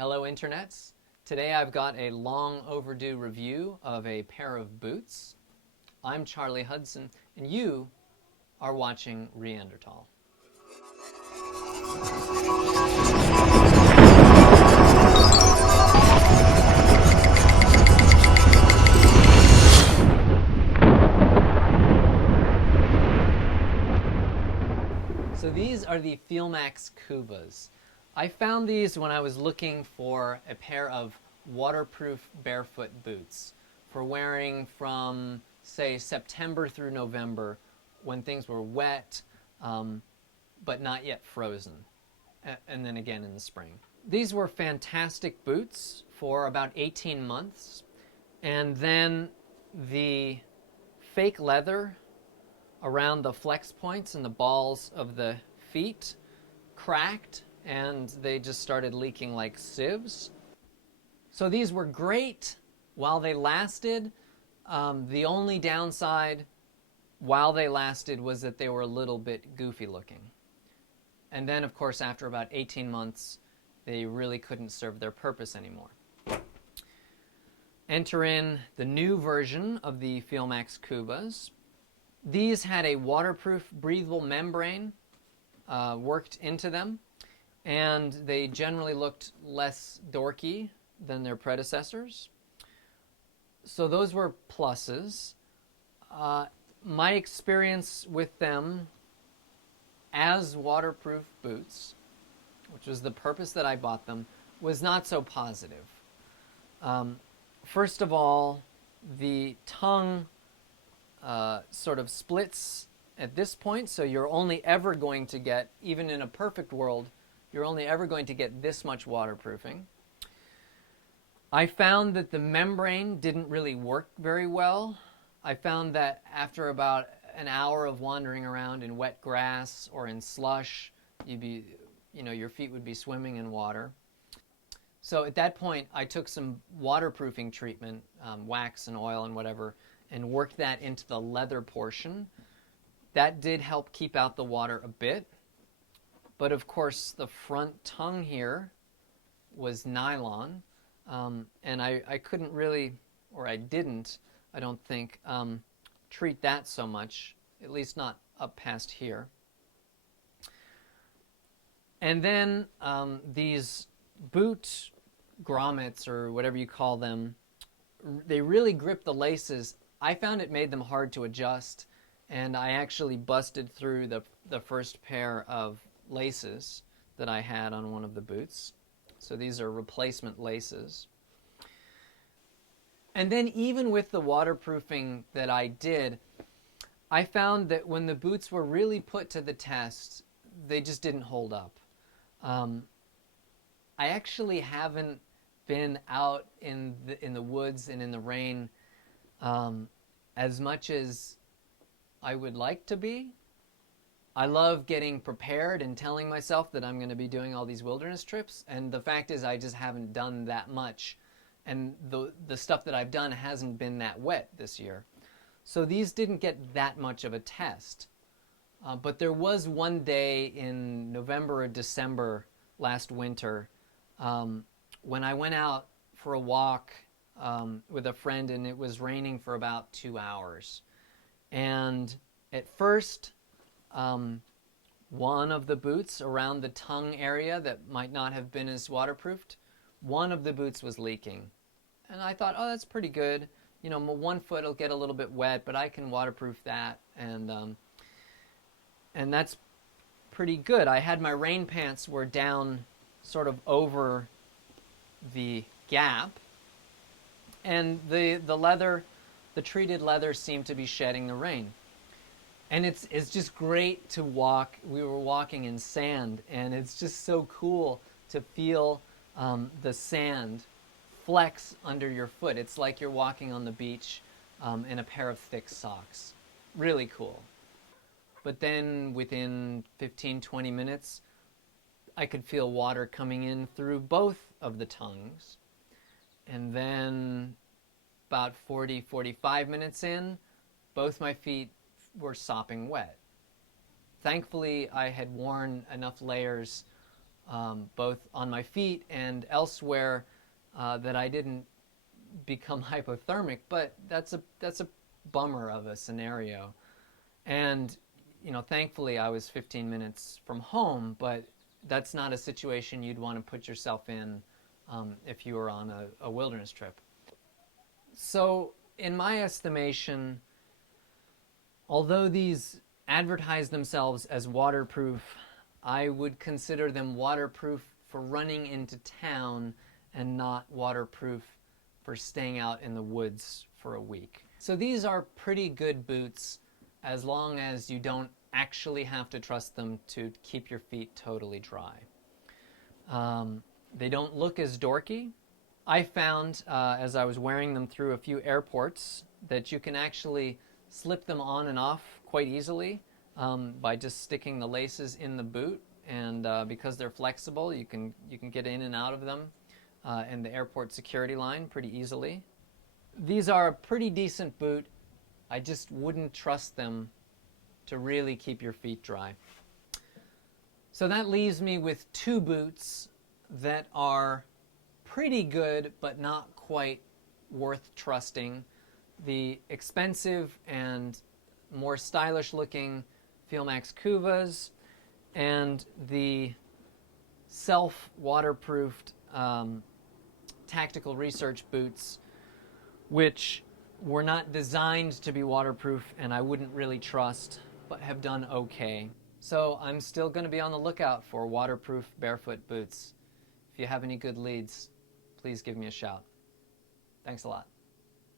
Hello internets. Today I've got a long overdue review of a pair of boots. I'm Charlie Hudson and you are watching Reanderthal. So these are the Feelmax Kuuvas. I found these when I was looking for a pair of waterproof barefoot boots for wearing from, say, September through November when things were wet but not yet frozen, and then again in the spring. These were fantastic boots for about 18 months, and then the fake leather around the flex points and the balls of the feet cracked and they just started leaking like sieves. So these were great while they lasted. The only downside while they lasted was that they were a little bit goofy looking. And then, of course, after about 18 months, they really couldn't serve their purpose anymore. Enter in the new version of the Feelmax Kuuvas. These had a waterproof, breathable membrane worked into them, and they generally looked less dorky than their predecessors. So those were pluses. My experience with them as waterproof boots, which was the purpose that I bought them, was not so positive. First of all, the tongue sort of splits at this point, so you're only ever going to get, even in a perfect world, you're only ever going to get this much waterproofing. I found that the membrane didn't really work very well. I found that after about an hour of wandering around in wet grass or in slush, your feet would be swimming in water. So at that point, I took some waterproofing treatment, wax and oil and whatever, and worked that into the leather portion. That did help keep out the water a bit. But of course, the front tongue here was nylon, and I couldn't really, or I didn't, I don't think, treat that so much, at least not up past here. And then these boot grommets, or whatever you call them, they really grip the laces. I found it made them hard to adjust, and I actually busted through the first pair of laces that I had on one of the boots. So these are replacement laces. And then even with the waterproofing that I did, I found that when the boots were really put to the test, they just didn't hold up. I actually haven't been out in the woods and in the rain as much as I would like to be. I love getting prepared and telling myself that I'm going to be doing all these wilderness trips, and the fact is I just haven't done that much, and the stuff that I've done hasn't been that wet this year. So these didn't get that much of a test. But there was one day in November or December last winter when I went out for a walk with a friend, and it was raining for about 2 hours. And at first, one of the boots around the tongue area that might not have been as waterproofed, one of the boots was leaking. And I thought, oh, that's pretty good. My one foot will get a little bit wet, but I can waterproof that, and that's pretty good. I had my rain pants were down sort of over the gap, and the leather, the treated leather seemed to be shedding the rain. And it's just great to walk. We were walking in sand, and it's just so cool to feel the sand flex under your foot. It's like you're walking on the beach in a pair of thick socks. Really cool. But then within 15-20 minutes, I could feel water coming in through both of the tongues. And then about 40-45 minutes in, both my feet were sopping wet. Thankfully, I had worn enough layers both on my feet and elsewhere, that I didn't become hypothermic, but that's a bummer of a scenario. And thankfully I was 15 minutes from home, but that's not a situation you'd want to put yourself in if you were on a wilderness trip. So in my estimation, although these advertise themselves as waterproof, I would consider them waterproof for running into town and not waterproof for staying out in the woods for a week. So these are pretty good boots as long as you don't actually have to trust them to keep your feet totally dry. They don't look as dorky. I found as I was wearing them through a few airports that you can actually slip them on and off quite easily by just sticking the laces in the boot, and because they're flexible, you can get in and out of them in the airport security line pretty easily. These are a pretty decent boot. I just wouldn't trust them to really keep your feet dry. So that leaves me with two boots that are pretty good but not quite worth trusting. The expensive and more stylish looking Feelmax Kuuvas and the self-waterproofed tactical research boots, which were not designed to be waterproof and I wouldn't really trust, but have done okay. So I'm still going to be on the lookout for waterproof barefoot boots. If you have any good leads, please give me a shout. Thanks a lot.